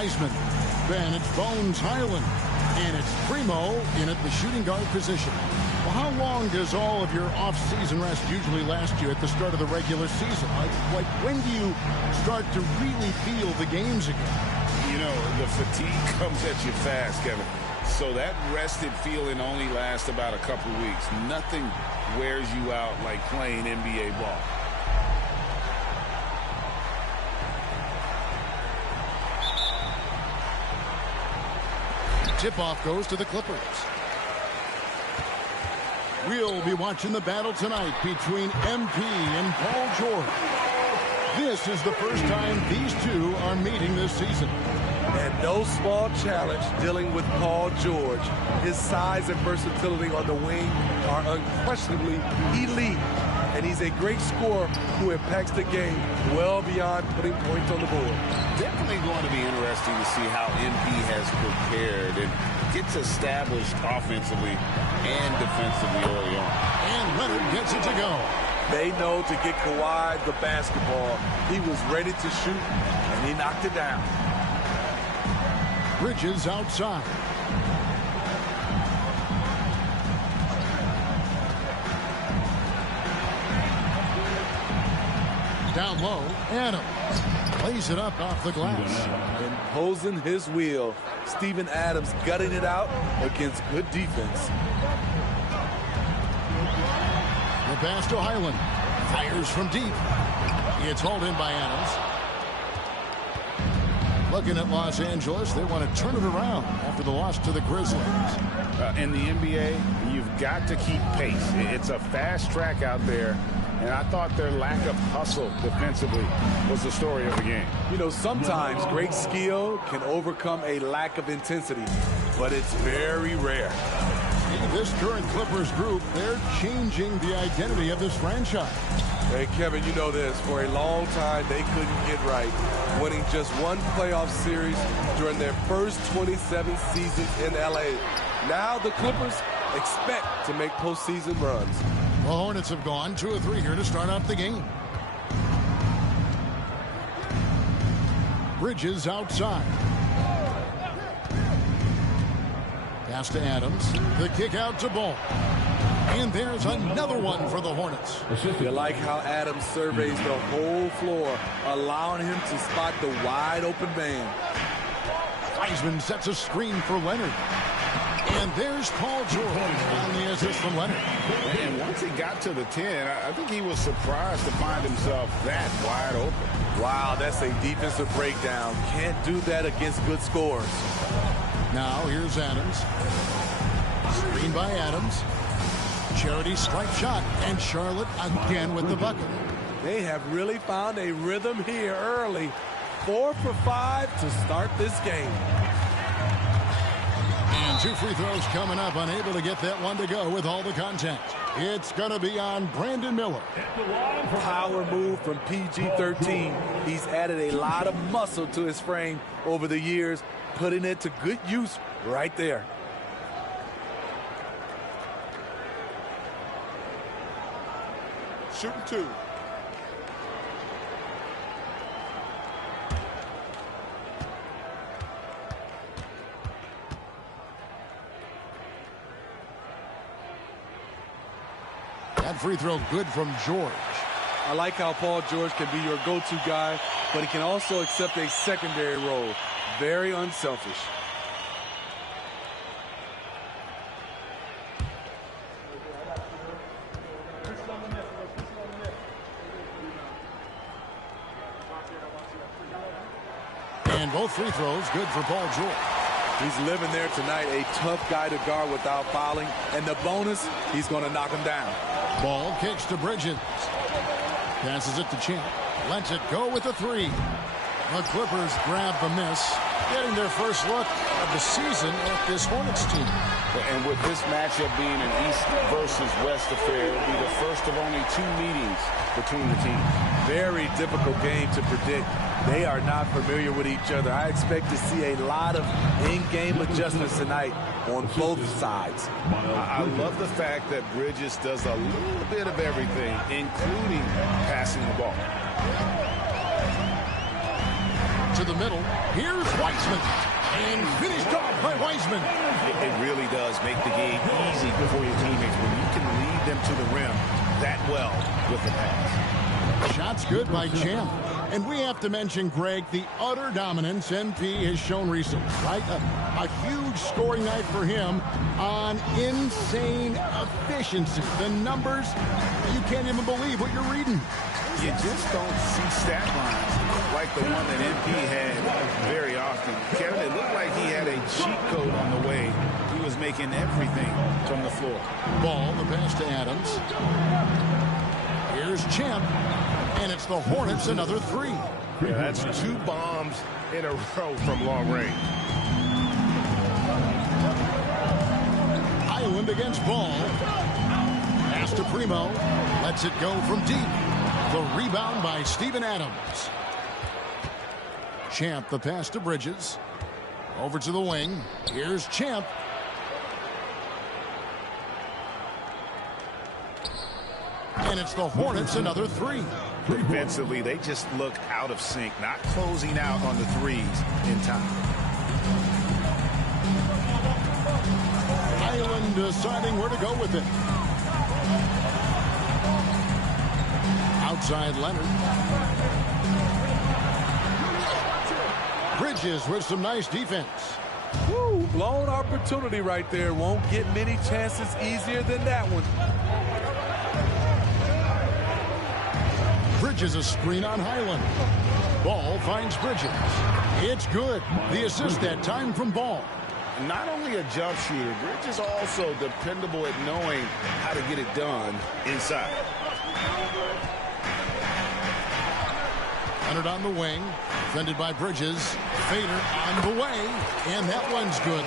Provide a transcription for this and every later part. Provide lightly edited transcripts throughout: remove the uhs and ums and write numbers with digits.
Wiseman. Then it's Bones Highland. And it's Primo in at the shooting guard position. Well, how long does all of your off-season rest usually last you at the start of the regular season? Like when do you start to really feel the games again? You know, the fatigue comes at you fast, Kevin. So that rested feeling only lasts about a couple weeks. Nothing wears you out like playing NBA ball. Tip-off goes to the Clippers. We'll be watching the battle tonight between MP and Paul George. This is the first time these two are meeting this season. And no small challenge dealing with Paul George. His size and versatility on the wing are unquestionably elite. And he's a great scorer who impacts the game well beyond putting points on the board. Definitely going to be interesting to see how MP has prepared and gets established offensively and defensively early on. And Leonard gets it to go. They know to get Kawhi the basketball. He was ready to shoot, and he knocked it down. Bridges outside. Down low, Adams plays it up off the glass. Imposing his will. Steven Adams gutting it out against good defense. The pass to Highland. Fires from deep. It's hauled in by Adams. Looking at Los Angeles, they want to turn it around after the loss to the Grizzlies. In the NBA, you've got to keep pace. It's a fast track out there. And I thought their lack of hustle defensively was the story of the game. You know, sometimes great skill can overcome a lack of intensity, but it's very rare. This current Clippers group, they're changing the identity of this franchise. Hey, Kevin, you know this. For a long time, they couldn't get right, winning just one playoff series during their first 27 seasons in L.A. Now the Clippers expect to make postseason runs. The Hornets have gone 2 of 3 here to start out the game. Bridges outside. Pass to Adams. The kick out to Ball. And there's another one for the Hornets. You like how Adams surveys the whole floor, allowing him to spot the wide open man. Wiseman sets a screen for Leonard. And there's Paul George on the assist from Leonard. And once he got to the 10, I think he was surprised to find himself that wide open. Wow, that's a defensive breakdown. Can't do that against good scores. Now here's Adams. Screen by Adams. Charity strike shot. And Charlotte again with the bucket. They have really found a rhythm here early. 4 for 5 to start this game. And 2 free throws coming up, unable to get that one to go with all the contact. It's going to be on Brandon Miller. Power move from PG-13. He's added a lot of muscle to his frame over the years, putting it to good use right there. Shooting 2. That free throw good from George. I like how Paul George can be your go-to guy, but he can also accept a secondary role. Very unselfish. And both free throws good for Paul George. He's living there tonight, a tough guy to guard without fouling. And the bonus, he's going to knock him down. Ball kicks to Bridges. Passes it to Champ. Lets it go with a 3. The Clippers grab the miss, getting their first look of the season at this Hornets team. And with this matchup being an East versus West affair, it'll be the first of only 2 meetings between the teams. Very difficult game to predict. They are not familiar with each other. I expect to see a lot of in-game adjustments tonight on both sides. I love the fact that Bridges does a little bit of everything, including passing the ball. To the middle. Here's White. Wiseman. And finished off by Wiseman. It really does make the game easy for your teammates when you can lead them to the rim that well with the pass. Shots good by Champ. And we have to mention, Greg, the utter dominance MP has shown recently, right? A huge scoring night for him on insane efficiency. The numbers, you can't even believe what you're reading. You just don't see stat lines like the one that MP had very often. Kevin, it looked like he had a cheat code on the way he was making everything from the floor. Ball, the pass to Adams. Here's Champ. And it's the Hornets, another three. Yeah, that's 2 bombs in a row from long range. Island against Ball. Pass to Primo. Lets it go from deep. The rebound by Steven Adams. Champ, the pass to Bridges. Over to the wing. Here's Champ. And it's the Hornets, another three. Defensively, they just look out of sync, not closing out on the threes in time. Island deciding where to go with it. Outside Leonard. Bridges with some nice defense. Woo, blown opportunity right there. Won't get many chances easier than that one. Bridges a screen on Highland. Ball finds Bridges. It's good. The assist that time from Ball. Not only a jump shooter, Bridges also dependable at knowing how to get it done inside. Leonard on the wing. Defended by Bridges. Fader on the way. And that one's good.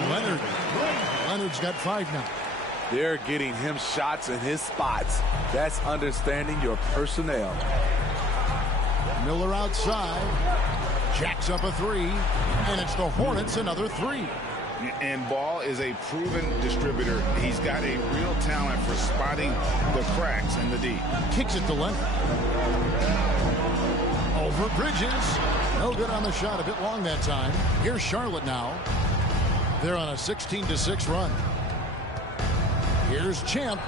Leonard's got 5 now. They're getting him shots in his spots. That's understanding your personnel. Miller outside. Jacks up a 3. And it's the Hornets, another 3. And Ball is a proven distributor. He's got a real talent for spotting the cracks in the D. Kicks it to Leonard. Over Bridges. No good on the shot. A bit long that time. Here's Charlotte now. They're on a 16-6 run. Here's Champ.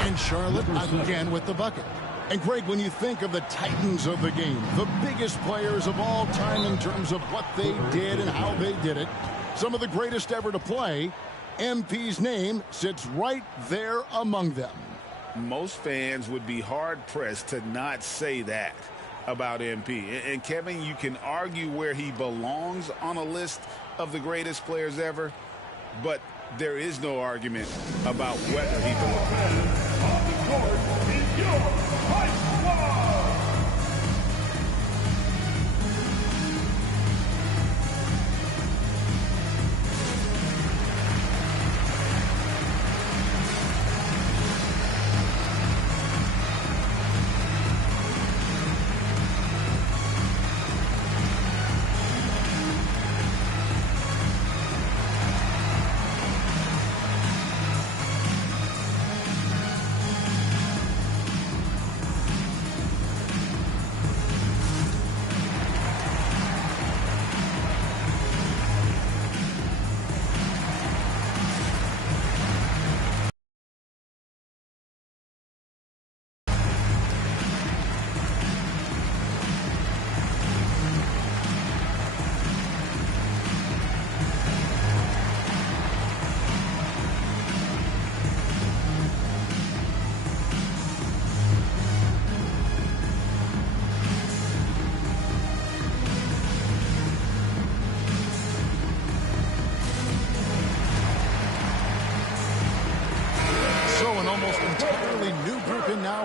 And Charlotte again with the bucket. And Greg, when you think of the titans of the game, the biggest players of all time in terms of what they did and how they did it, some of the greatest ever to play, MP's name sits right there among them. Most fans would be hard-pressed to not say that about MP. And Kevin, you can argue where he belongs on a list of the greatest players ever, but there is no argument about whether he belongs. On the court is your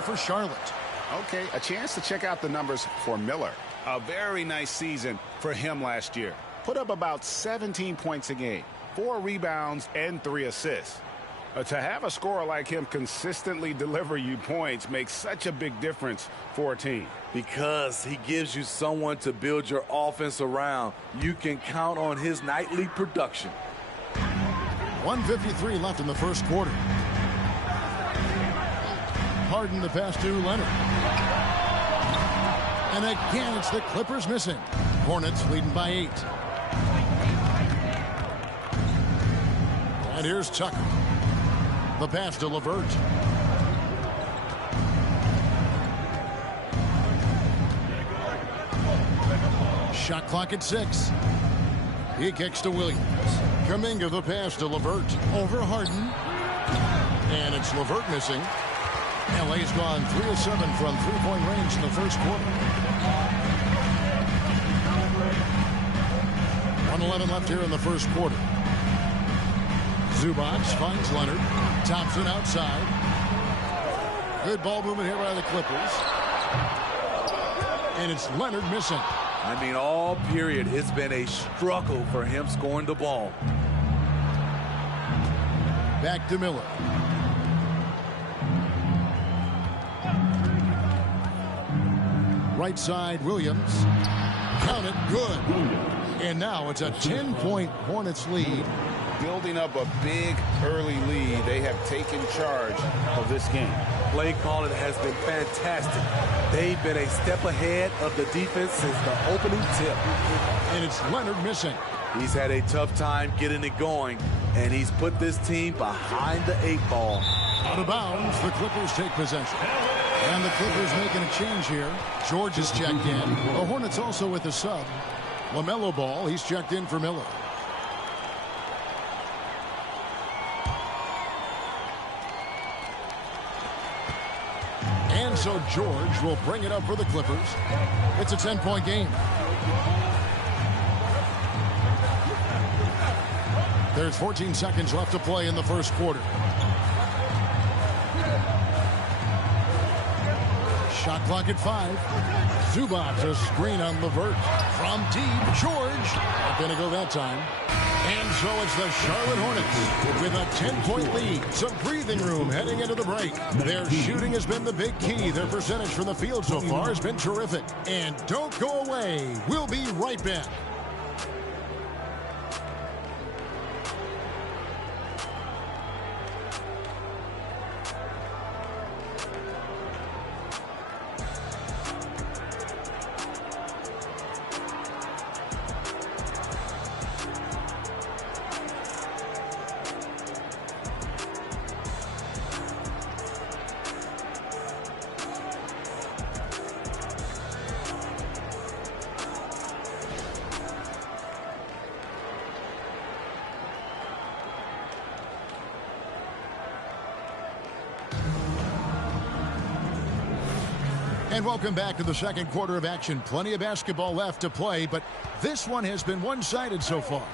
for Charlotte. Okay, a chance to check out the numbers for Miller. A very nice season for him last year. Put up about 17 points a game, 4 rebounds, and 3 assists. To have a scorer like him consistently deliver you points makes such a big difference for a team. Because he gives you someone to build your offense around. You can count on his nightly production. 1:53 left in the first quarter. Harden the pass to Leonard. And again, it's the Clippers missing. Hornets leading by 8. And here's Tucker. The pass to LeVert. Shot clock at 6. He kicks to Williams. Kuminga the pass to LeVert. Over Harden. And it's LeVert missing. LA's gone 3 of 7 from three-point range in the first quarter. 1:11 left here in the first quarter. Zubac finds Leonard. Thompson outside. Good ball movement here by the Clippers. And it's Leonard missing. I mean, all period, it's been a struggle for him scoring the ball. Back to Miller. Right side, Williams. Count it, good. And now it's a 10-point Hornets lead. Building up a big early lead. They have taken charge of this game. Play calling has been fantastic. They've been a step ahead of the defense since the opening tip. And it's Leonard missing. He's had a tough time getting it going, and he's put this team behind the 8 ball. Out of bounds, the Clippers take possession. And the Clippers making a change here. George is checked in. The Hornets also with a sub. LaMelo Ball, he's checked in for Miller. And so George will bring it up for the Clippers. It's a 10-point game. There's 14 seconds left to play in the first quarter. Shot clock at 5. Zubac a screen on LeVert. From deep, George. Not going to go that time. And so it's the Charlotte Hornets with a 10-point lead. Some breathing room heading into the break. Their shooting has been the big key. Their percentage from the field so far has been terrific. And don't go away. We'll be right back. And welcome back to the second quarter of action. Plenty of basketball left to play, but this one has been one-sided so far.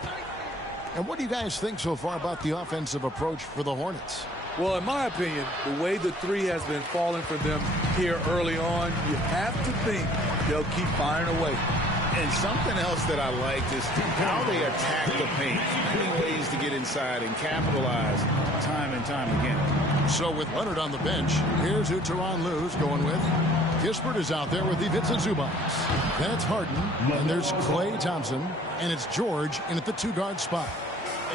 And what do you guys think so far about the offensive approach for the Hornets? Well, in my opinion, the way the three has been falling for them here early on, you have to think they'll keep firing away. And something else that I liked is how they attack the paint, finding ways to get inside and capitalize time and time again. So with Leonard on the bench, here's who Tyronn Lue's going with. Kispert is out there with the Vincent Zubac. Then it's Harden, and there's Klay Thompson, and it's George in at the 2-guard spot.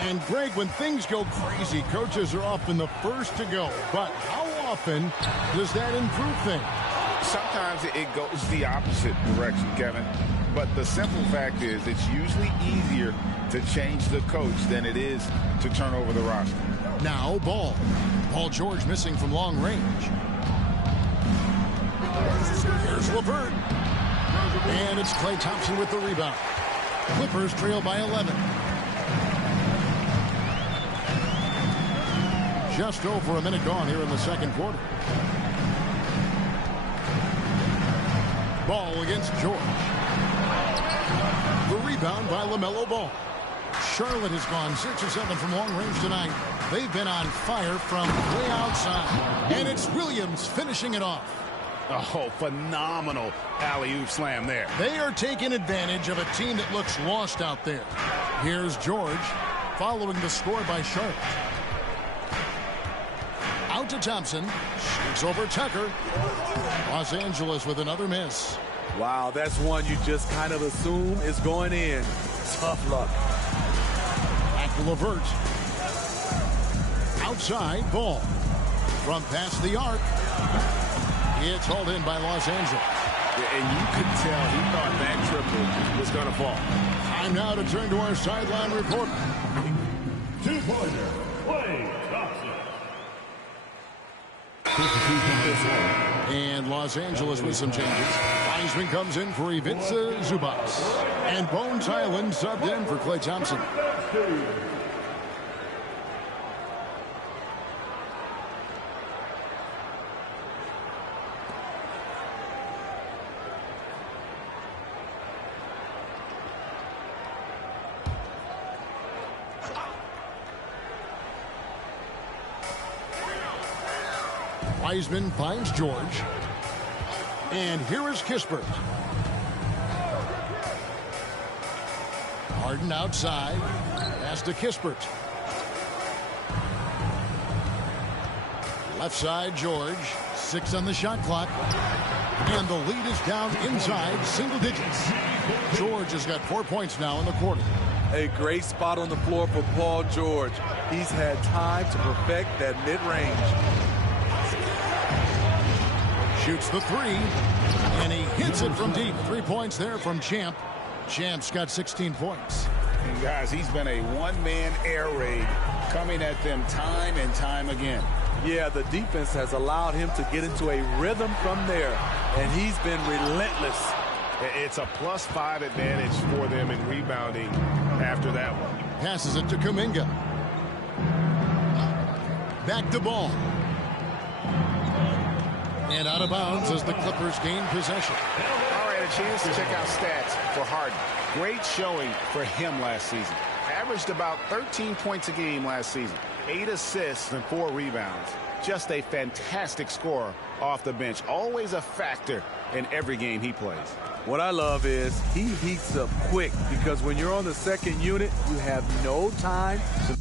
And Greg, when things go crazy, coaches are often the first to go. But how often does that improve things? Sometimes it goes the opposite direction, Kevin. But the simple fact is it's usually easier to change the coach than it is to turn over the roster. Now Ball. Paul George missing from long range. Here's LeVert. And it's Klay Thompson with the rebound. Clippers trail by 11. Just over a minute gone here in the second quarter. Ball against George. The rebound by LaMelo Ball. Charlotte has gone 6 of 7 from long range tonight. They've been on fire from way outside. And it's Williams finishing it off. Oh, phenomenal alley-oop slam there. They are taking advantage of a team that looks lost out there. Here's George following the score by Charlotte. Out to Thompson. Shoots over Tucker. Los Angeles with another miss. Wow, that's one you just kind of assume is going in. Tough luck. Back to LeVert. Outside, Ball. From past the arc. It's hauled in by Los Angeles. And you could tell he thought that triple was going to fall. Time now to turn to our sideline reporter. Two-pointer And Los Angeles with some changes. Heisman comes in for Ivica Zubats. And Bones Highland subbed in for Klay Thompson. Heisman finds George. And here is Kispert. Harden outside. Pass to Kispert. Left side, George. 6 on the shot clock. And the lead is down inside single digits. George has got 4 points now in the quarter. A great spot on the floor for Paul George. He's had time to perfect that mid-range. Shoots the 3, and he hits it from deep. 3 points there from Champ. Champ's got 16 points. And guys, he's been a one-man air raid coming at them time and time again. Yeah, the defense has allowed him to get into a rhythm from there, and he's been relentless. It's a +5 advantage for them in rebounding after that one. Passes it to Kuminga. Back to Ball. And out of bounds as the Clippers gain possession. All right, a chance to check out stats for Harden. Great showing for him last season. Averaged about 13 points a game last season. 8 assists and 4 rebounds. Just a fantastic scorer off the bench. Always a factor in every game he plays. What I love is he heats up quick because when you're on the second unit, you have no time to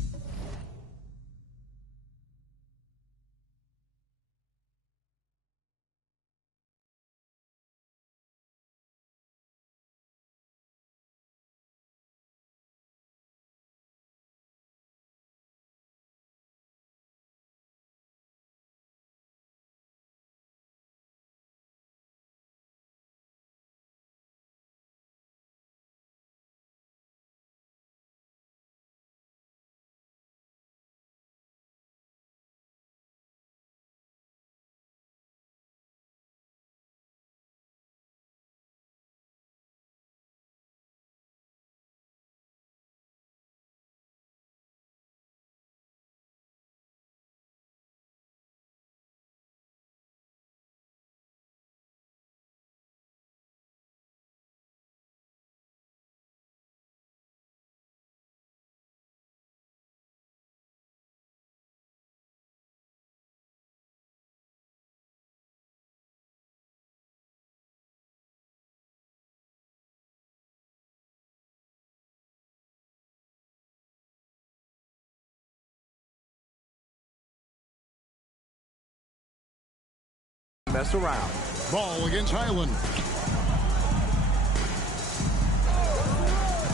mess around. Ball against Highland.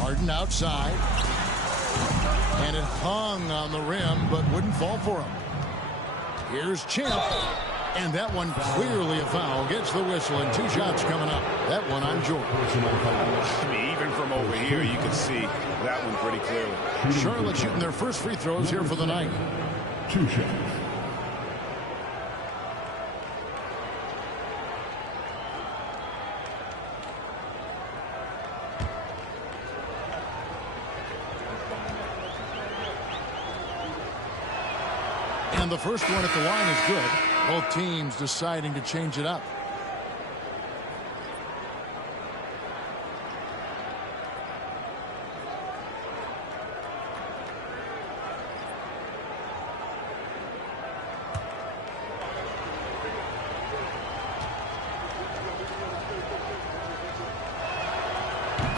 Harden outside. And it hung on the rim, but wouldn't fall for him. Here's Champ. And that one clearly a foul. Gets the whistle, and 2 shots coming up. That one on George. I mean, even from over here, you can see that one pretty clearly. Charlotte shooting their first free throws here for the night. 2 shots. And the first one at the line is good. Both teams deciding to change it up.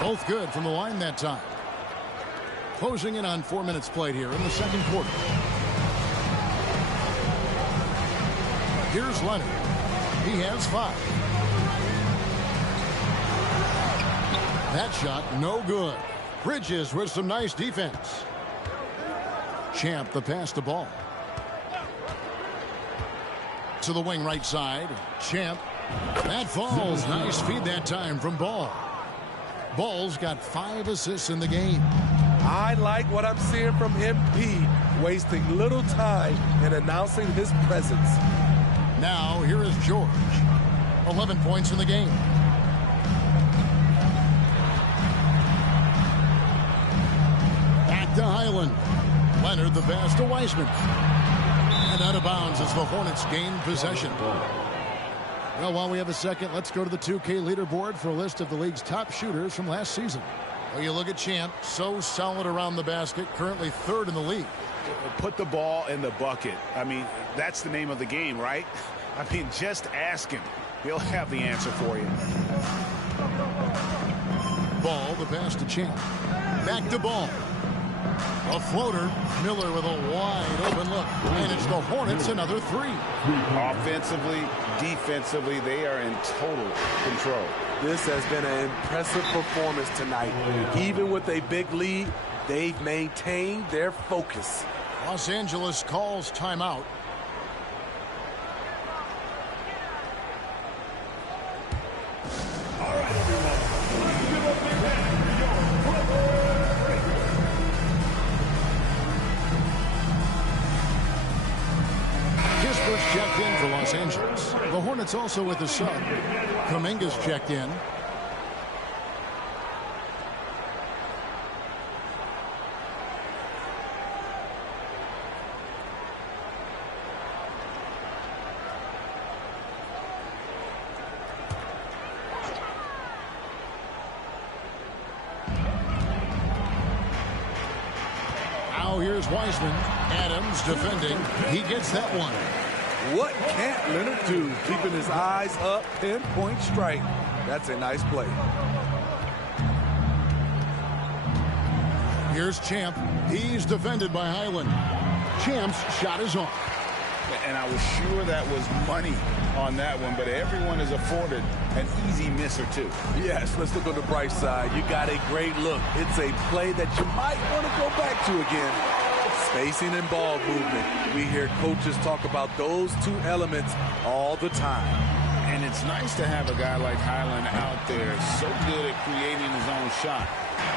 Both good from the line that time. Closing in on 4 minutes played here in the second quarter. Here's Leonard. He has 5. That shot no good. Bridges with some nice defense. Champ the pass to Ball. To the wing right side. Champ. That falls. Nice feed that time from Ball. Ball's got 5 assists in the game. I like what I'm seeing from MP, wasting little time in announcing his presence. Now, here is George. 11 points in the game. Back to Highland. Leonard the pass to Weisman. And out of bounds as the Hornets gain possession. Well, while we have a second, let's go to the 2K leaderboard for a list of the league's top shooters from last season. Well, you look at Champ, so solid around the basket, currently third in the league. Put the ball in the bucket. I mean, that's the name of the game, right? I mean, just ask him. He'll have the answer for you. Ball, the pass to Champ. Back to Ball. A floater. Miller with a wide open look. And it's the Hornets, another three. Offensively, defensively, they are in total control. This has been an impressive performance tonight. Even with a big lead, they've maintained their focus. Los Angeles calls timeout. Kispert's checked in for Los Angeles. The Hornets also with a sub. Kuminga's checked in. Now here's Weisman. Adams defending. He gets that one. What can't Leonard do? Keeping his eyes up, pinpoint strike. That's a nice play. Here's Champ. He's defended by Highland. Champ's shot is off. And I was sure that was money on that one, but everyone is afforded an easy miss or two. Yes, let's look on the bright side. You got a great look. It's a play that you might want to go back to again. Spacing and ball movement. We hear coaches talk about those two elements all the time. And it's nice to have a guy like Highland out there so good at creating his own shot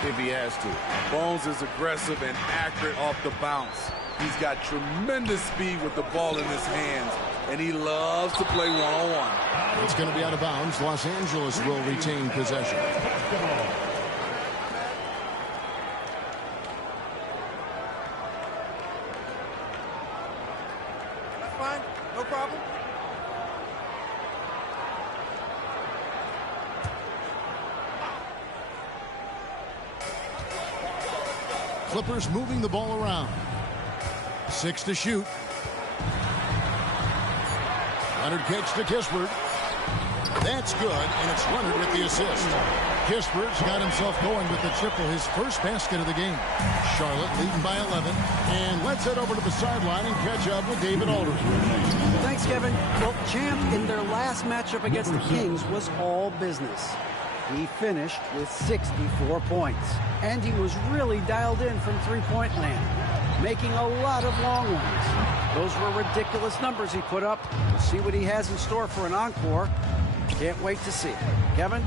if he has to. Bones is aggressive and accurate off the bounce. He's got tremendous speed with the ball in his hands, and he loves to play one-on-one. It's going to be out of bounds. Los Angeles will retain possession. That's fine. No problem. Clippers moving the ball around. 6 to shoot. Leonard kicks to Kispert. That's good, and it's Leonard with the assist. Kispert's got himself going with the triple, his first basket of the game. Charlotte leading by 11. And let's head over to the sideline and catch up with David Aldridge. Thanks, Kevin. Well, Champ in their last matchup against the Kings was all business. He finished with 64 points, and he was really dialed in from three-point land, making a lot of long ones. Those were ridiculous numbers he put up. We'll see what he has in store for an encore. Can't wait to see. Kevin?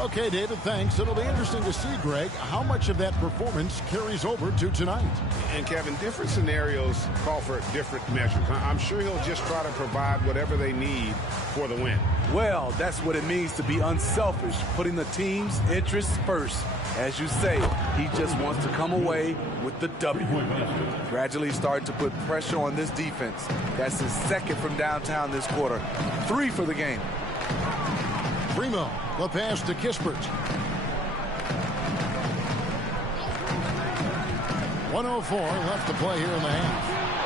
Okay, David, thanks. It'll be interesting to see, Greg, how much of that performance carries over to tonight. And, Kevin, different scenarios call for different measures. I'm sure he'll just try to provide whatever they need for the win. Well, that's what it means to be unselfish, putting the team's interests first. As you say, he just wants to come away with the W. Gradually starting to put pressure on this defense. That's his second from downtown this quarter. 3 for the game. Primo, the pass to Kispert. 1:04 left to play here in the half.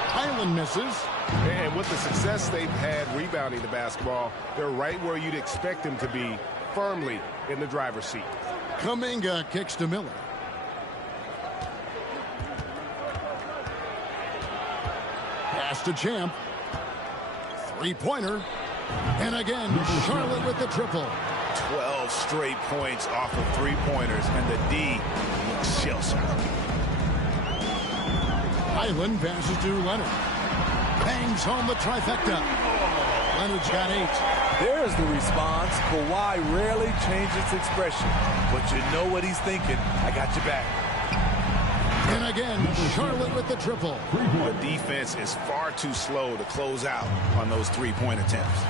Highland misses. And with the success they've had rebounding the basketball, they're right where you'd expect them to be, firmly in the driver's seat. Kuminga kicks to Miller. Pass to Champ. Three-pointer. And again, Charlotte with the triple. 12 straight points off of three-pointers, and the D looks shell-shocked. Highland passes to Leonard. Bangs home the trifecta. Leonard's got 8. There's the response. Kawhi rarely changes expression, but you know what he's thinking. I got your back. And again. Charlotte with the triple. The defense is far too slow to close out on those three-point attempts.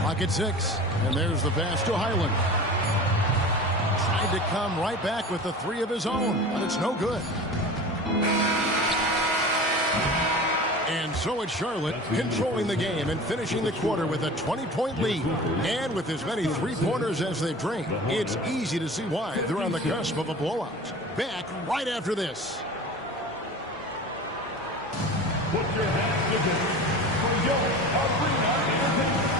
Clock at 6, and there's the pass to Highland. Tried to come right back with the three of his own, but it's no good. And so it's Charlotte controlling the game and finishing the quarter with a 20-point lead. And with as many three-pointers as they've drained, it's easy to see why they're on the cusp of a blowout. Back right after this. Put your hands together for your Arena Entertainment.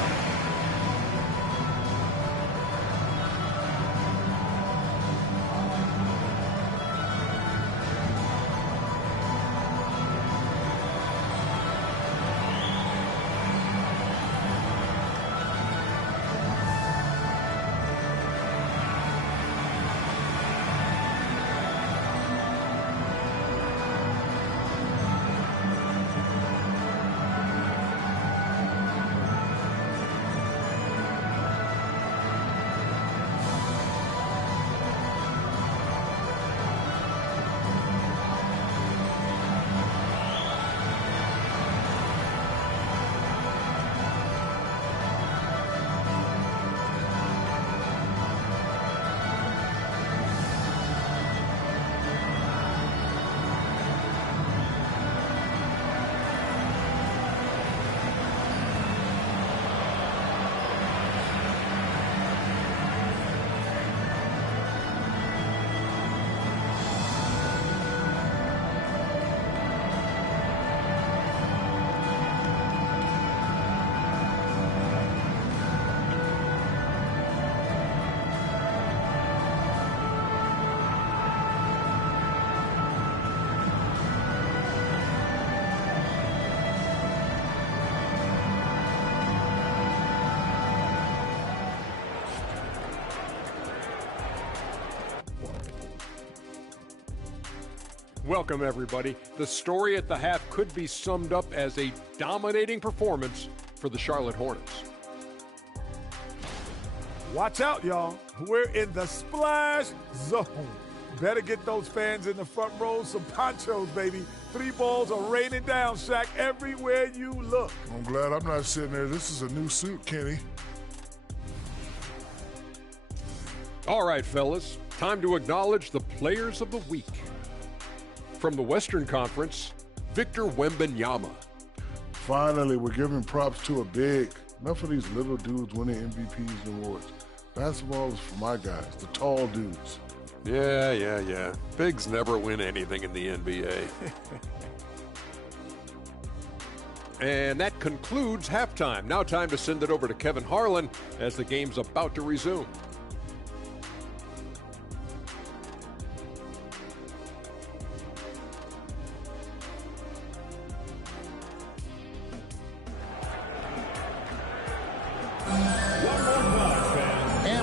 Welcome, everybody. The story at the half could be summed up as a dominating performance for the Charlotte Hornets. Watch out, y'all. We're in the splash zone. Better get those fans in the front row some ponchos, baby. Three balls are raining down, Shaq, everywhere you look. I'm glad I'm not sitting there. This is a new suit, Kenny. All right, fellas. Time to acknowledge the players of the week. From the Western Conference, Victor Wembanyama. Finally, we're giving props to a big. Enough of these little dudes winning MVPs and awards. Basketball is for my guys, the tall dudes. Yeah. Bigs never win anything in the NBA. And that concludes halftime. Now time to send it over to Kevin Harlan as the game's about to resume.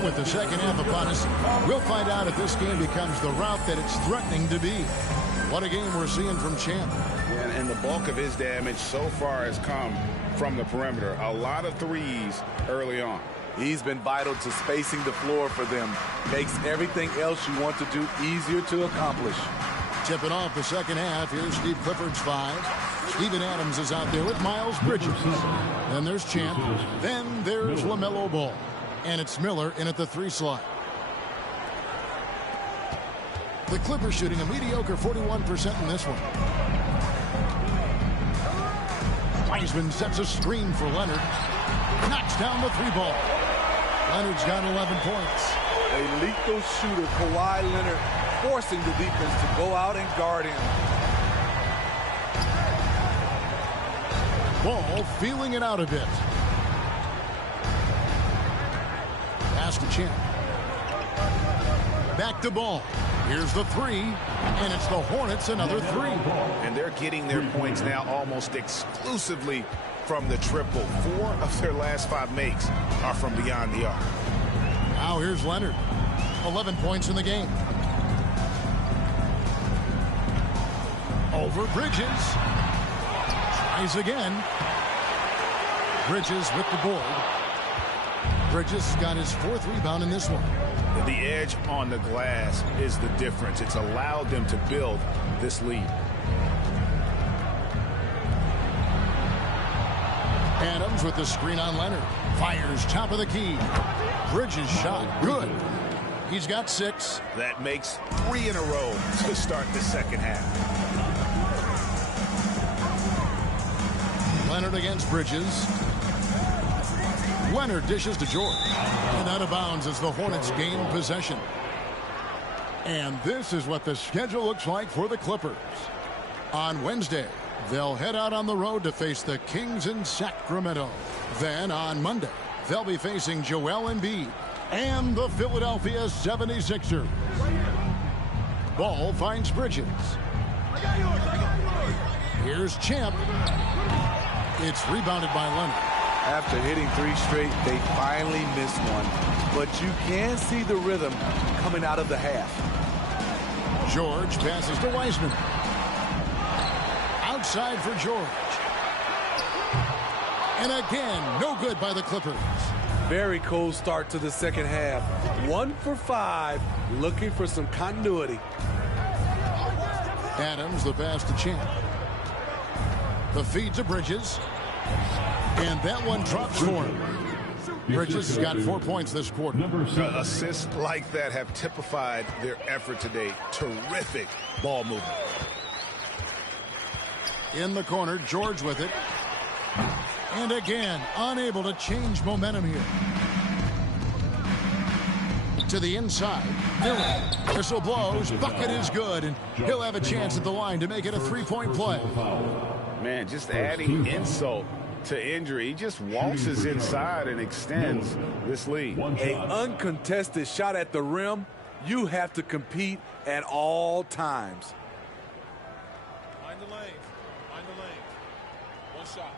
With the second half upon us, we'll find out if this game becomes the route that it's threatening to be. What a game we're seeing from Champ. And the bulk of his damage so far has come from the perimeter. A lot of threes early on. He's been vital to spacing the floor for them. Makes everything else you want to do easier to accomplish. Tipping off the second half, here's Steve Clifford's five. Steven Adams is out there with Miles Bridges. Then there's Champ. Then there's LaMelo Ball. And it's Miller in at the three slot. The Clippers shooting a mediocre 41% in this one. Wiseman sets a screen for Leonard. Knocks down the three ball. Leonard's got 11 points. A lethal shooter, Kawhi Leonard, forcing the defense to go out and guard him. Ball feeling it out a bit. Pass to Champ. Back to Ball. Here's the three, and it's the Hornets another three. And they're getting their points now almost exclusively from the triple. 4 of their last 5 makes are from beyond the arc. Now here's Leonard. 11 points in the game. Over Bridges. Tries again. Bridges with the board. Bridges got his 4th rebound in this one. The edge on the glass is the difference. It's allowed them to build this lead. Adams with the screen on Leonard. Fires top of the key. Bridges shot. Good. He's got 6. That makes 3 in a row to start the second half. Leonard against Bridges. Leonard dishes to George. And out of bounds as the Hornets gain possession. And this is what the schedule looks like for the Clippers. On Wednesday, they'll head out on the road to face the Kings in Sacramento. Then on Monday, they'll be facing Joel Embiid and the Philadelphia 76ers. Ball finds Bridges. Here's Champ. It's rebounded by Leonard. After hitting 3 straight, they finally missed one. But you can see the rhythm coming out of the half. George passes to Wiseman. Outside for George. And again, no good by the Clippers. Very cold start to the second half. 1 for 5, looking for some continuity. Adams, the pass to Champ. The feed to Bridges. And that one drops for him. Bridges has got 4 points this quarter. Assists like that have typified their effort today. Terrific ball movement. In the corner, George with it. And again, unable to change momentum here. To the inside. Miller. Whistle blows. Bucket is good. And he'll have a chance at the line to make it a 3-point play. Man, just adding insult to injury. He just waltzes inside and extends this lead. An uncontested shot at the rim. You have to compete at all times. Find the lane. Find the lane. One shot.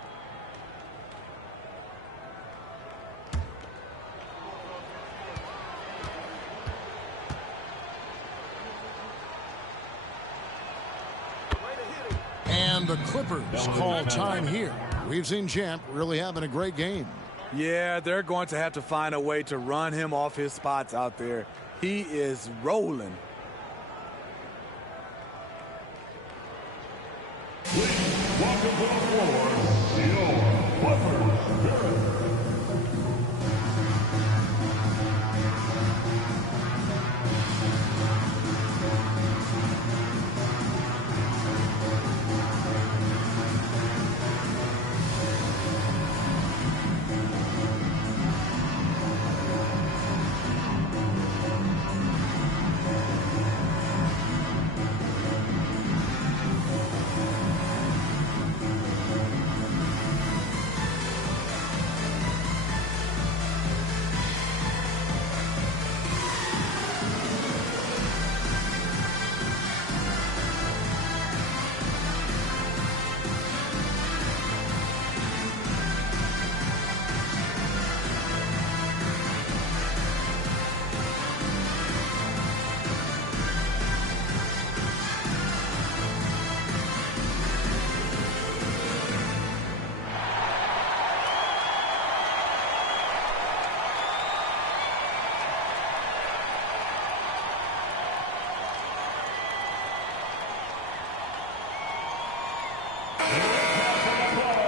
And the Clippers call time here. We've seen Champ really having a great game. Yeah, they're going to have to find a way to run him off his spots out there. He is rolling. Please welcome to the floor, your Clippers.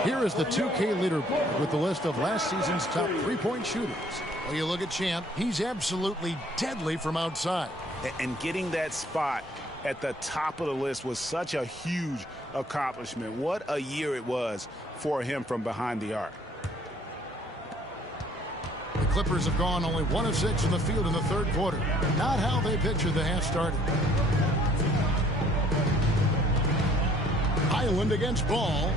Here is the 2K leaderboard with the list of last season's top 3-point shooters. Well, you look at Champ, he's absolutely deadly from outside. And getting that spot at the top of the list was such a huge accomplishment. What a year it was for him from behind the arc. The Clippers have gone only 1 of 6 in the field in the third quarter. Not how they pictured the half started. Highland against Ball.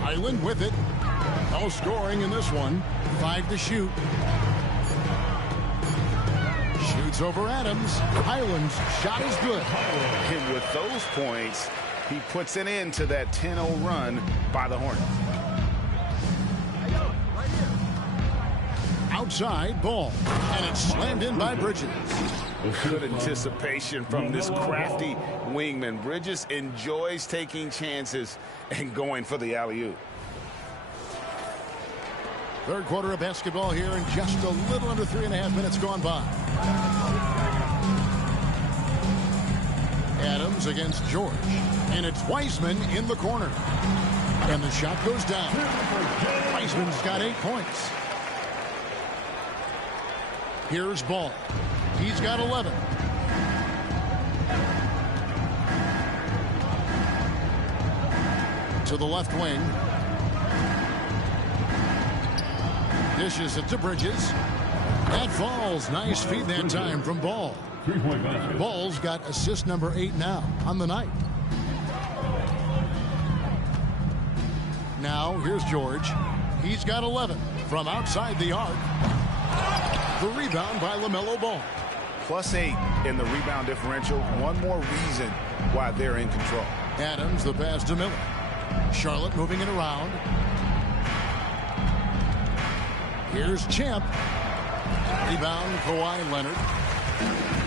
Highland with it. No scoring in this one. 5 to shoot. Shoots over Adams. Highland's shot is good. And with those points, he puts an end to that 10-0 run by the Hornets. Outside, Ball. And it's slammed in by Bridges. Good anticipation from this crafty wingman. Bridges enjoys taking chances and going for the alley-oop. Third quarter of basketball here, and just a little under 3.5 minutes gone by. Adams against George, and it's Wiseman in the corner. And the shot goes down. Wiseman's got 8 points. Here's Ball. He's got 11. To the left wing. Dishes it to Bridges. That falls. Nice feed that time from Ball. Ball's got assist number 8 now on the night. Now here's George. He's got 11 from outside the arc. The rebound by LaMelo Ball. +8 in the rebound differential. One more reason why they're in control. Adams, the pass to Miller. Charlotte moving it around. Here's Champ. Rebound, Kawhi Leonard.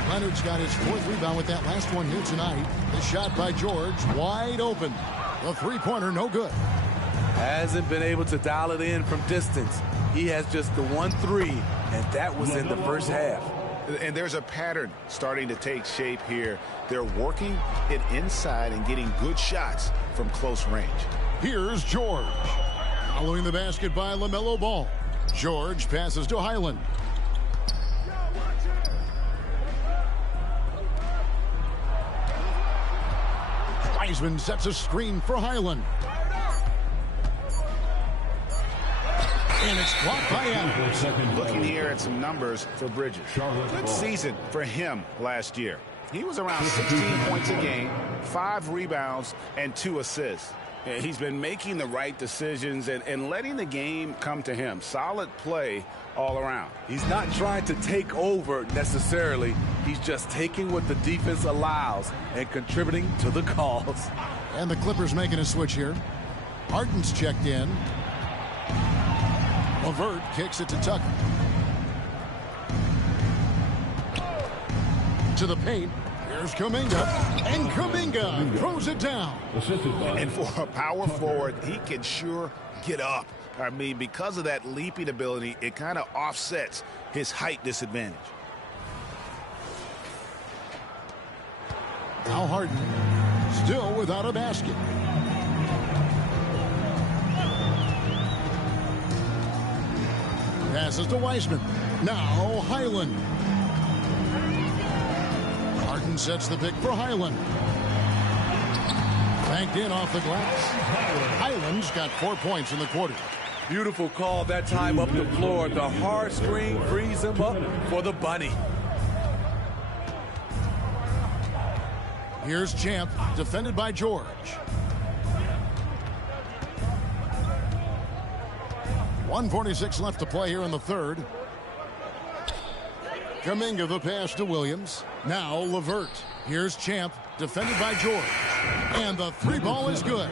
Leonard's got his 4th rebound with that last one here tonight. The shot by George, wide open. The three-pointer, no good. Hasn't been able to dial it in from distance. He has just the 1-3, and that was in the first half. And there's a pattern starting to take shape here. They're working it inside and getting good shots from close range. Here's George. Following the basket by LaMelo Ball. George passes to Highland. Wiseman sets a screen for Highland. And it's blocked by Adams. Looking here at some numbers for Bridges. Good season for him last year. He was around 16 points a game, 5 rebounds, and 2 assists. He's been making the right decisions and letting the game come to him. Solid play all around. He's not trying to take over necessarily. He's just taking what the defense allows and contributing to the cause. And the Clippers making a switch here. Harden's checked in. LeVert kicks it to Tucker. To the paint. Here's Kuminga. And Kuminga throws it down. And for a power forward, he can sure get up. I mean, because of that leaping ability, it kind of offsets his height disadvantage. Now Harden still without a basket. Passes to Wiseman. Now Highland. Harden sets the pick for Highland. Banked in off the glass. Highland's got 4 points in the quarter. Beautiful call that time up the floor. The hard screen frees him up for the bunny. Here's Champ, defended by George. .146 left to play here in the third. Kuminga the pass to Williams. Now LeVert. Here's Champ, defended by George. And the 3-ball is good.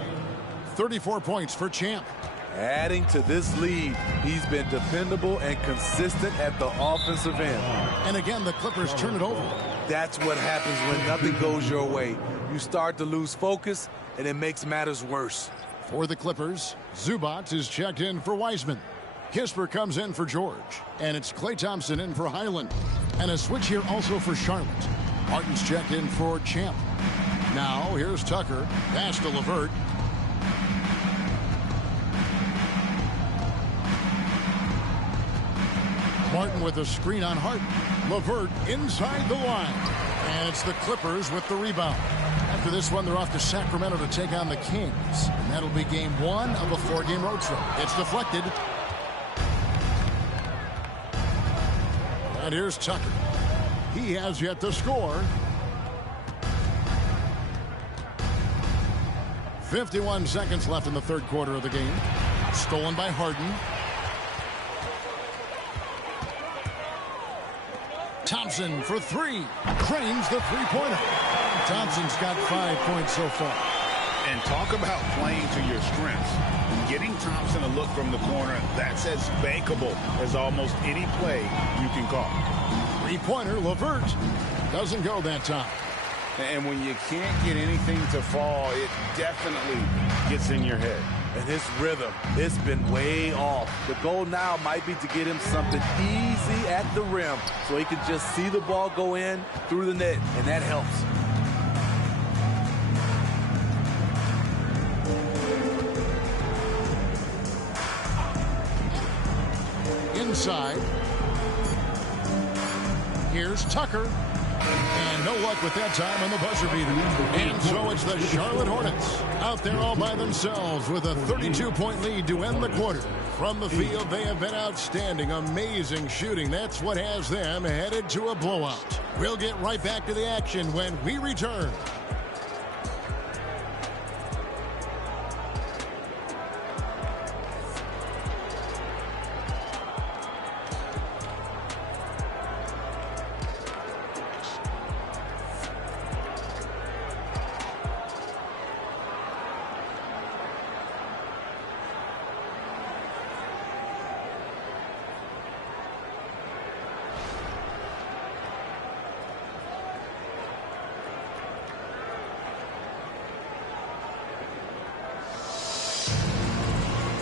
34 points for Champ. Adding to this lead, he's been dependable and consistent at the offensive end. And again, the Clippers turn it over. That's what happens when nothing goes your way. You start to lose focus, and it makes matters worse. For the Clippers, Zubac is checked in for Wiseman. Kisper comes in for George. And it's Klay Thompson in for Highland. And a switch here also for Charlotte. Martin's checked in for Champ. Now here's Tucker. Pass to LeVert. Martin with a screen on Harden. LeVert inside the line. And it's the Clippers with the rebound. After this one, they're off to Sacramento to take on the Kings. And that'll be game 1 of a 4-game road trip. It's deflected. And here's Tucker. He has yet to score. 51 seconds left in the third quarter of the game. Stolen by Harden. Thompson for 3. Cranes the three-pointer. Thompson's got 5 points so far. And talk about playing to your strengths. Getting Thompson a look from the corner, that's as bankable as almost any play you can call. Three-pointer, LeVert doesn't go that time. And when you can't get anything to fall, it definitely gets in your head. And his rhythm, it's been way off. The goal now might be to get him something easy at the rim so he can just see the ball go in through the net, and that helps. Inside. Here's Tucker. And no luck with that time on the buzzer beater. And so it's the Charlotte Hornets out there all by themselves with a 32-point lead to end the quarter. From the field, they have been outstanding, amazing shooting. That's what has them headed to a blowout. We'll get right back to the action when we return.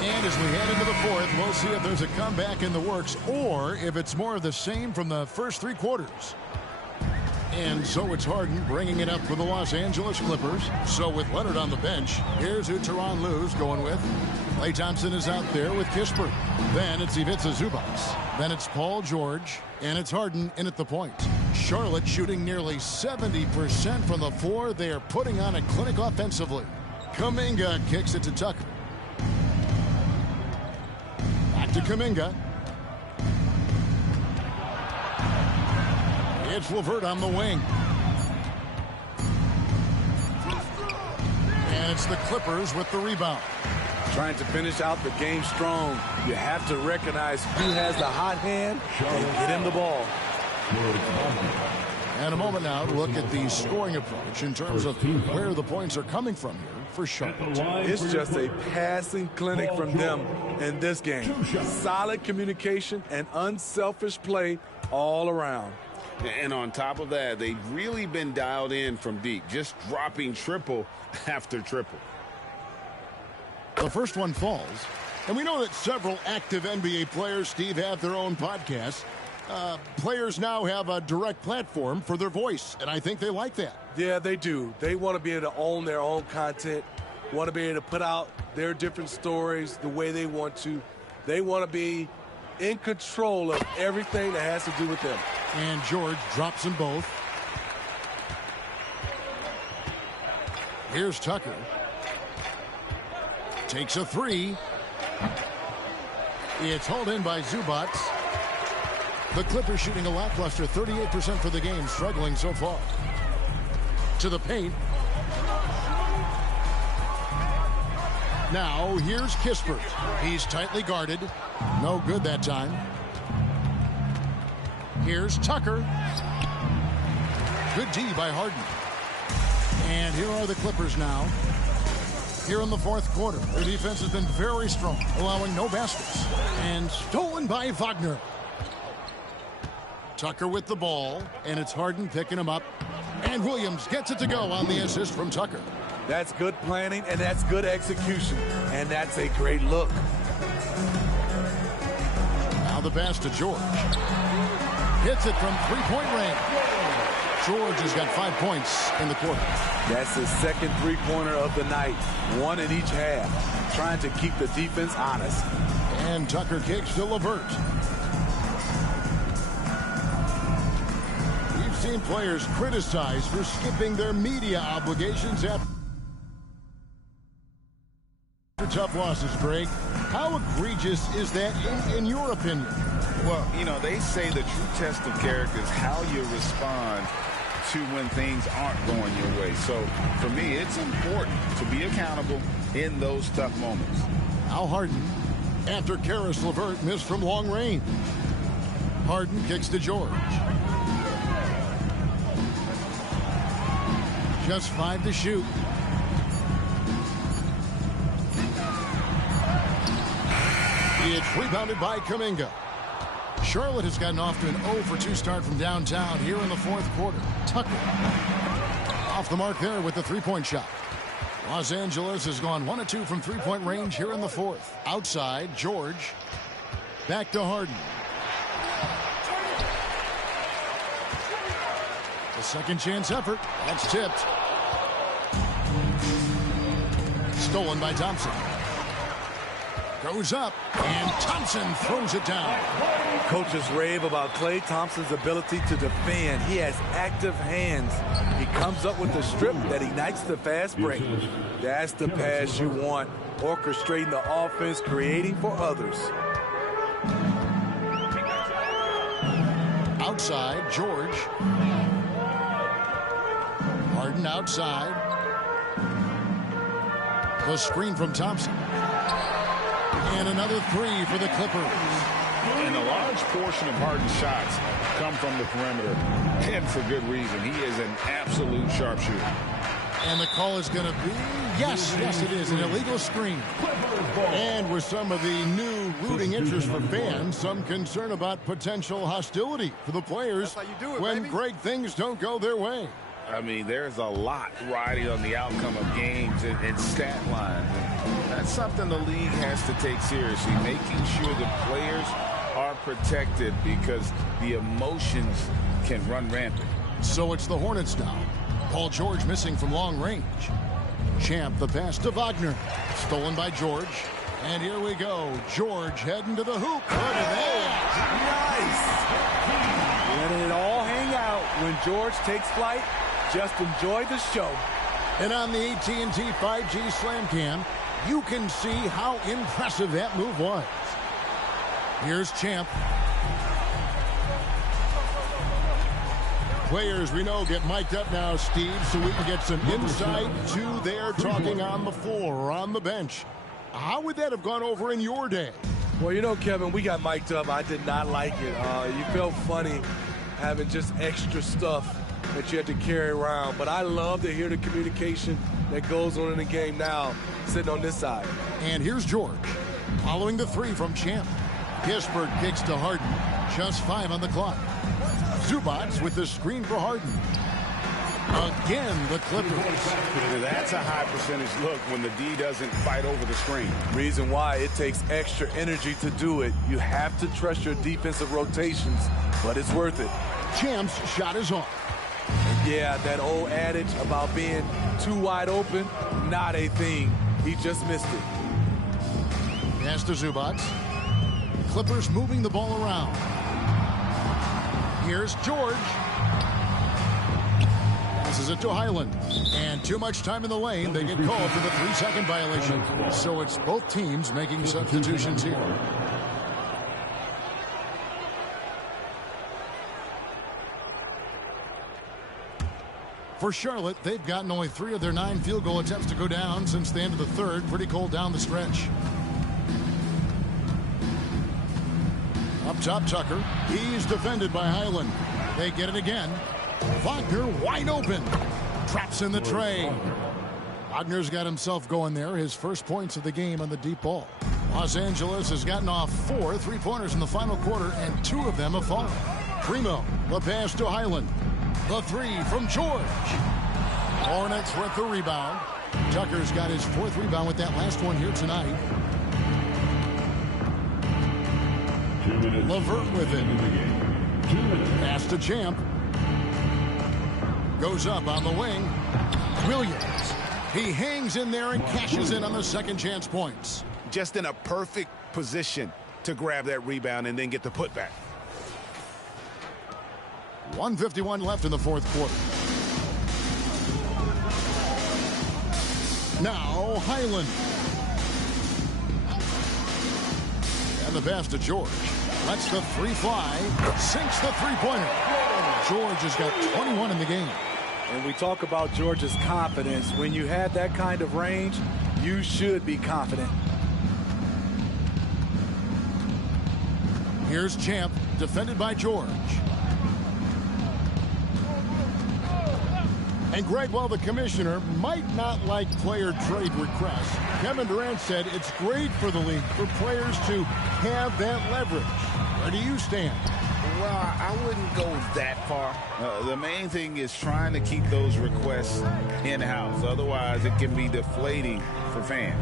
And as we head into the fourth, we'll see if there's a comeback in the works or if it's more of the same from the first three quarters. And so it's Harden bringing it up for the Los Angeles Clippers. So with Leonard on the bench, here's who Tyronn Lue's going with. Klay Thompson is out there with Kispert. Then it's Ivica Zubac. Then it's Paul George. And it's Harden in at the point. Charlotte shooting nearly 70% from the floor. They are putting on a clinic offensively. Kuminga kicks it to Tucker. Back to Kuminga. It's LeVert on the wing. And it's the Clippers with the rebound. Trying to finish out the game strong, you have to recognize who has the hot hand and get him the ball. And a moment now to look at the scoring approach in terms of where the points are coming from here for Charlotte. It's just a passing clinic from them in this game. Solid communication and unselfish play all around. And on top of that, they've really been dialed in from deep, just dropping triple after triple. The first one falls. And we know that several active NBA players, Steve, have their own podcasts. Players now have a direct platform for their voice, and I think they like that. Yeah, they do. They want to be able to own their own content, want to be able to put out their different stories the way they want to. They want to be in control of everything that has to do with them. And George drops them both. Here's Tucker. Takes a three. It's hauled in by Zubac. The Clippers shooting a lackluster 38% for the game, struggling so far. To the paint. Now, here's Kispert. He's tightly guarded. No good that time. Here's Tucker. Good D by Harden. And here are the Clippers now. Here in the fourth quarter, their defense has been very strong, allowing no baskets. And stolen by Wagner. Tucker with the ball, and it's Harden picking him up. And Williams gets it to go on the assist from Tucker. That's good planning, and that's good execution. And that's a great look. Now the pass to George. Hits it from three-point range. George has got 5 points in the quarter. That's his second three-pointer of the night. One in each half. Trying to keep the defense honest. And Tucker kicks to LeVert. We've seen players criticized for skipping their media obligations after tough losses, Greg. How egregious is that in your opinion? Well, you know, they say the true test of character is how you respond to when things aren't going your way. So, for me, it's important to be accountable in those tough moments. Al Harden, after Karis LeVert missed from long range. Harden kicks to George. Just 5 to shoot. It's rebounded by Kuminga. Charlotte has gotten off to an 0-for-2 start from downtown here in the fourth quarter. Tucker off the mark there with the three-point shot. Los Angeles has gone 1 of 2 from three-point range here in the fourth. Outside, George. Back to Harden. The second chance effort. That's tipped. Stolen by Thompson. Goes up, and Thompson throws it down. Coaches rave about Klay Thompson's ability to defend. He has active hands. He comes up with a strip that ignites the fast break. That's the pass you want. Orchestrating the offense, creating for others. Outside, George. Harden outside. The screen from Thompson. And another three for the Clippers. And a large portion of Harden's shots come from the perimeter. And for good reason. He is an absolute sharpshooter. And the call is going to be, yes, it is, an illegal screen. And with some of the new rooting interest for fans, some concern about potential hostility for the players when great things don't go their way. I mean, there's a lot riding on the outcome of games and stat lines. And that's something the league has to take seriously, making sure the players are protected because the emotions can run rampant. So it's the Hornets now. Paul George missing from long range. Champ the pass to Wagner. Stolen by George. And here we go. George heading to the hoop. Look at that. Nice. Letting it all hang out when George takes flight. Just enjoy the show. And on the AT&T 5G Slam Cam, you can see how impressive that move was. Here's Champ. Players we know get mic'd up now, Steve, so we can get some insight to their talking on the floor or on the bench. How would that have gone over in your day? Well, you know, Kevin, we got mic'd up. I did not like it. You felt funny having just extra stuff that you had to carry around. But I love to hear the communication that goes on in the game now, sitting on this side. And here's George, following the three from Champ. Pittsburgh kicks to Harden. Just 5 on the clock. Zubac with the screen for Harden. Again, the Clippers. That's a high percentage look when the D doesn't fight over the screen. Reason why it takes extra energy to do it. You have to trust your defensive rotations, but it's worth it. Champ's shot is off. And yeah, that old adage about being too wide open, not a thing. He just missed it. Pass to Zubac. Clippers moving the ball around. Here's George. Passes it to Highland. And too much time in the lane. They get called for the 3-second violation. So it's both teams making substitutions here. For Charlotte, they've gotten only 3 of their 9 field goal attempts to go down since the end of the third. Pretty cold down the stretch. Up top, Tucker. He's defended by Highland. They get it again. Wagner wide open. Traps in the tray. Wagner's got himself going there. His first points of the game on the deep ball. Los Angeles has gotten off 4 3-pointers in the final quarter, and 2 of them have fallen. Primo, the pass to Highland. The 3 from George. Hornets with the rebound. Tucker's got his 4th rebound with that last one here tonight. LeVert with it. Pass to Champ. Goes up on the wing. Williams. He hangs in there and cashes in on the second chance points. Just in a perfect position to grab that rebound and then get the putback. 1:51 left in the fourth quarter. Now Highland. And the pass to George. Lets the 3 fly. Sinks the three-pointer. George has got 21 in the game. And we talk about George's confidence. When you have that kind of range, you should be confident. Here's Champ, defended by George. And Greg, while the commissioner might not like player trade requests, Kevin Durant said it's great for the league for players to have that leverage. Where do you stand? Well, I wouldn't go that far. The main thing is trying to keep those requests in-house. Otherwise, it can be deflating for fans.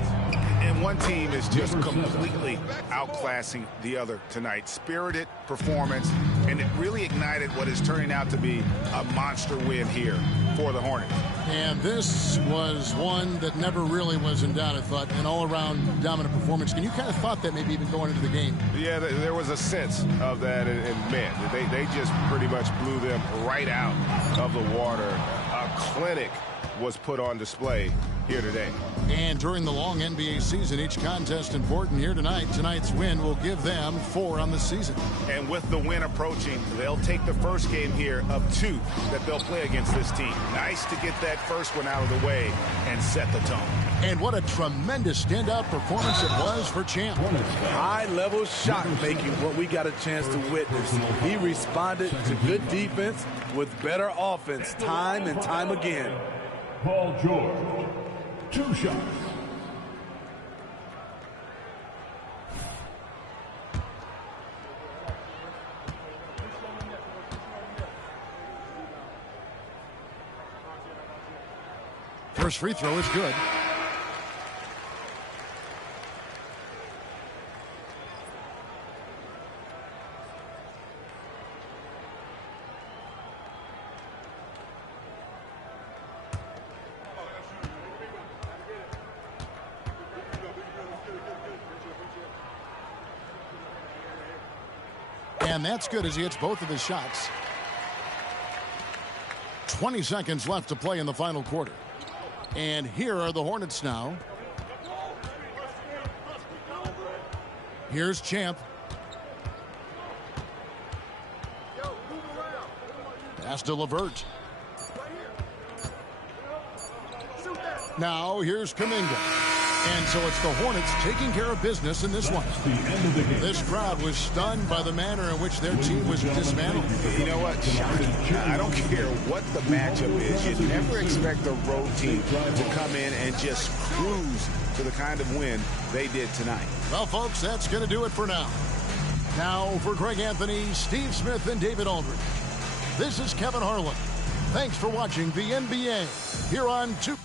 And one team is just completely outclassing the other tonight. Spirited performance, and it really ignited what is turning out to be a monster win here for the Hornets. And this was one that never really was in doubt, I thought, an all-around dominant performance. And you kind of thought that maybe even going into the game. Yeah, there was a sense of that, and man, they just pretty much blew them right out of the water. A clinic was put on display here today. And during the long NBA season, each contest important. Here tonight. Tonight's win will give them 4 on the season. And with the win approaching, they'll take the first game here of 2 that they'll play against this team. Nice to get that first one out of the way and set the tone. And what a tremendous standout performance it was for Champ. High-level shot making, what we got a chance to witness. He responded to good defense with better offense time and time again. Paul George, 2 shots. First free throw is good. And that's good as he hits both of his shots. 20 seconds left to play in the final quarter. And here are the Hornets now. Here's Champ. Pass to LeVert. Now here's Kuminga. And so it's the Hornets taking care of business in this one. This crowd was stunned by the manner in which their team was dismantled. You know what? I don't care what the matchup is. You never expect a road team to come in and just cruise to the kind of win they did tonight. Well, folks, that's going to do it for now. Now, for Greg Anthony, Steve Smith, and David Aldridge, this is Kevin Harlan. Thanks for watching the NBA here on 2.